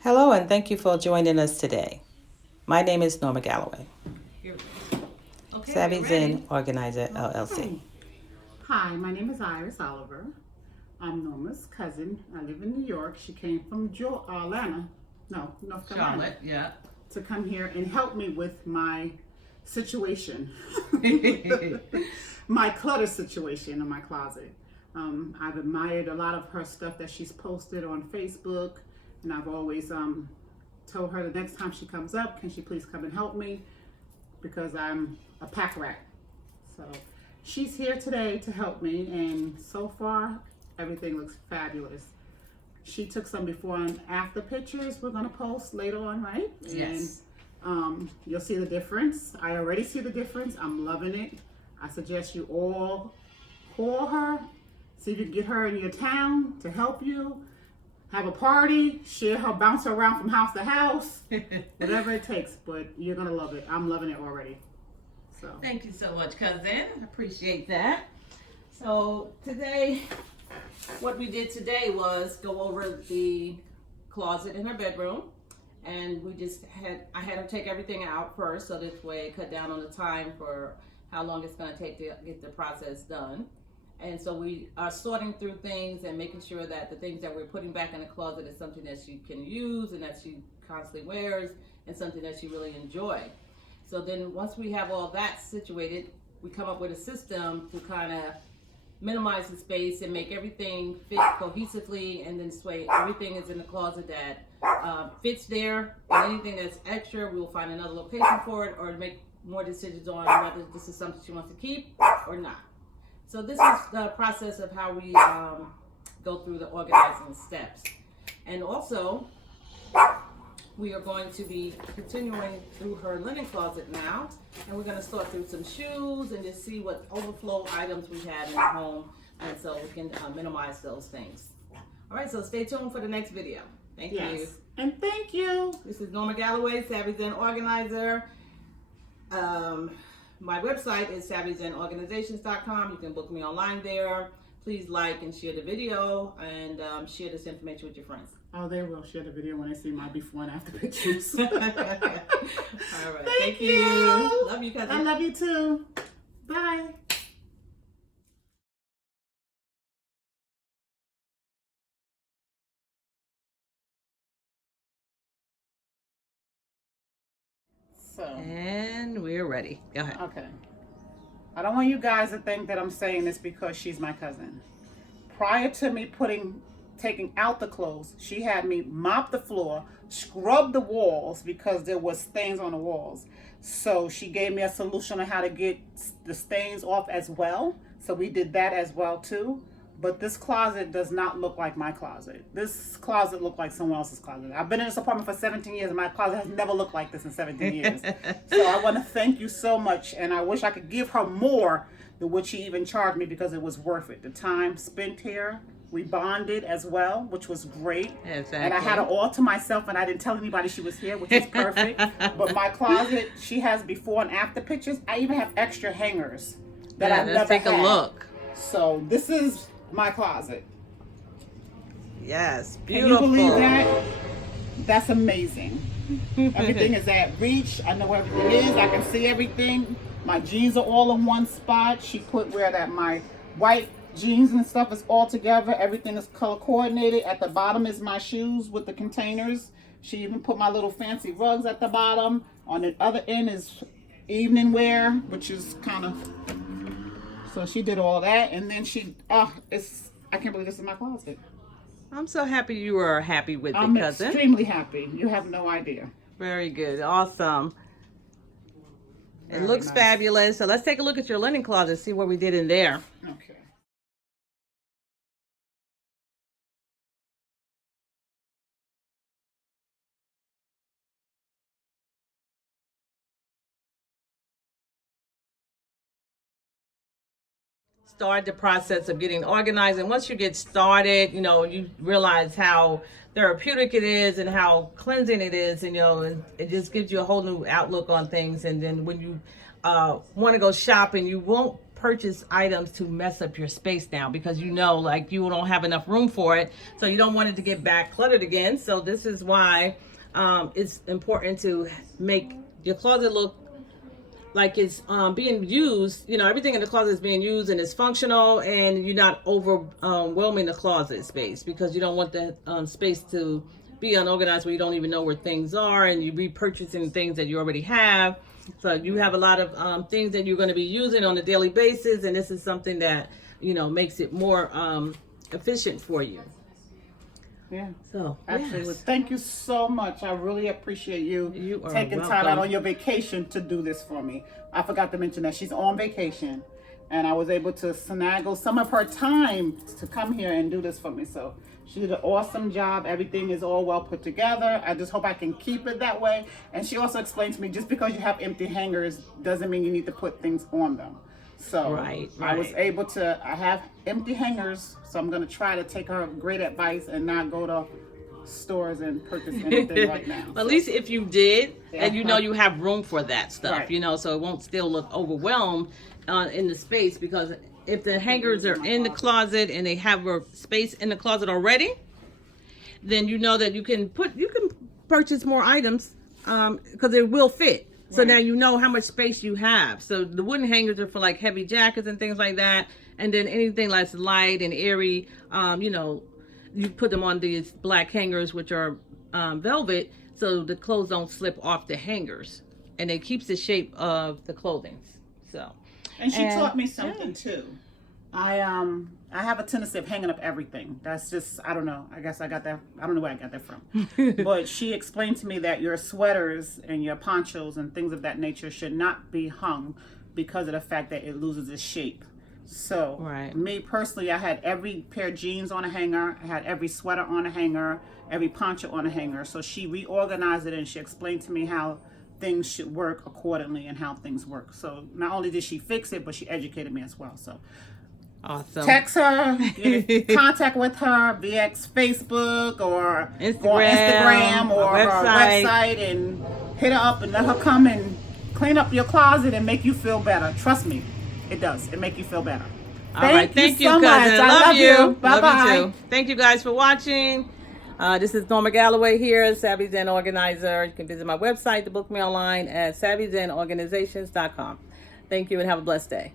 Hello, and thank you for joining us today. My name is Norma Galloway, Okay, Savvy we're Zen ready. Organizer LLC. Okay. Hi, my name is Iris Oliver. I'm Norma's cousin. I live in New York. She came from Atlanta, no, North Carolina, Charlotte, yeah. to come here and help me with my situation, my clutter situation in my closet. I've admired a lot of her stuff that she's posted on Facebook, and I've always told her the next time she comes up, can she please come and help me because I'm a pack rat. So she's here today to help me, and so far everything looks fabulous. She took some before and after pictures we're gonna post later on, right? Yes. And you'll see the difference. I already see the difference. I'm loving it. I suggest you all call her, see if you can get her in your town to help you. Have a party, share her, bounce her around from house to house, whatever it takes. But you're gonna love it. I'm loving it already. So Thank you so much, cousin. Appreciate that. So today, what we did today was go over the closet in her bedroom, and I had her take everything out first, so this way it cut down on the time for how long it's going to take to get the process done. And so we are sorting through things and making sure that the things that we're putting back in the closet is something that she can use and that she constantly wears and something that she really enjoys. So then once we have all that situated, we come up with a system to kind of minimize the space and make everything fit cohesively, and then this way everything is in the closet that fits there, and anything that's extra we'll find another location for it or make more decisions on whether this is something she wants to keep or not. So this is the process of how we go through the organizing steps. And also, we are going to be continuing through her linen closet now, and we're going to sort through some shoes and just see what overflow items we have in the home, and so we can minimize those things. All right, so stay tuned for the next video. Thank you. yes, and thank you. This is Norma Galloway, Savvy Zen Organizer. My website is savvyzenorganizations.com. You can book me online there. Please like and share the video, and share this information with your friends. Oh, they will share the video when they see my before and after pictures. All right. Thank you. Love you, cousin. I love you too. Bye. So, And we're ready. Go ahead. okay. I don't want you guys to think that I'm saying this because she's my cousin. Prior to me taking out the clothes, she had me mop the floor, scrub the walls because there was stains on the walls. So she gave me a solution on how to get the stains off as well. So we did that as well too. But this closet does not look like my closet. This closet looked like someone else's closet. I've been in this apartment for 17 years and my closet has never looked like this in 17 years. So I want to thank you so much, and I wish I could give her more than what she even charged me because it was worth it. The time spent here, we bonded as well, which was great. Exactly. And I had her all to myself, and I didn't tell anybody she was here, which is perfect. But my closet, she has before and after pictures. I even have extra hangers that I've let's never take had. a look. So this is my closet. Yes, Can you beautiful. believe that? That's amazing. Everything is at reach. I know where everything is. I can see everything. My jeans are all in one spot. She put where that my white jeans and stuff is all together. Everything is color coordinated. At the bottom is my shoes with the containers. She even put my little fancy rugs at the bottom. On the other end is evening wear, which is kind of, so she did all that. And then I can't believe this is my closet. I'm so happy you are happy with I'm it, cousin. extremely happy. You have no idea. Very good. Awesome. It Very looks nice. fabulous. So let's take a look at your linen closet, see what we did in there. Okay. Start the process of getting organized, and once you get started, you realize how therapeutic it is and how cleansing it is, and it just gives you a whole new outlook on things. And then when you want to go shopping, you won't purchase items to mess up your space now, because you know, like, you don't have enough room for it, so you don't want it to get back cluttered again. So this is why it's important to make your closet look like it's being used. You know, everything in the closet is being used and it's functional, and you're not overwhelming the closet space, because you don't want the space to be unorganized where you don't even know where things are, and you're repurchasing things that you already have. So you have a lot of things that you're going to be using on a daily basis, and this is something that, you know, makes it more efficient for you. Yeah. So Absolutely. yes. Thank you so much. I really appreciate you are taking time welcome. out on your vacation to do this for me. I forgot to mention that she's on vacation, and I was able to snaggle some of her time to come here and do this for me. So she did an awesome job. Everything is all well put together. I just hope I can keep it that way. And she also explained to me, just because you have empty hangers doesn't mean you need to put things on them. So Right. I was able to, I have empty hangers, so I'm going to try to take her great advice and not go to stores and purchase anything right now. At least if you did, Yeah. and you know you have room for that stuff, Right. you know, so it won't still look overwhelmed in the space. Because if the hangers are in the closet and they have a space in the closet already, then you know that you can purchase more items because it will fit. So Right. now you know how much space you have. So the wooden hangers are for like heavy jackets and things like that. And then anything that's light and airy, you know, you put them on these black hangers, which are velvet, so the clothes don't slip off the hangers, and it keeps the shape of the clothing. So, And she and- taught me something too. I have a tendency of hanging up everything. That's just, I don't know. I guess I got that. I don't know where I got that from. But she explained to me that your sweaters and your ponchos and things of that nature should not be hung because of the fact that it loses its shape. So, Right. me personally, I had every pair of jeans on a hanger. I had every sweater on a hanger, every poncho on a hanger. So she reorganized it, and she explained to me how things should work accordingly and how things work. So not only did she fix it, but she educated me as well. So awesome. text her, get in contact with her via Facebook or go on Instagram, Instagram or our her website. website, and hit her up and let her come and clean up your closet and make you feel better. Trust me, it does. It make you feel better. All right, thank you, so cousin. much. I love you. Bye Love you bye. too. Thank you guys for watching. This is Norma Galloway here, Savvy Zen Organizer. You can visit my website to book me online at savvyzenorganizations.com. Thank you and have a blessed day.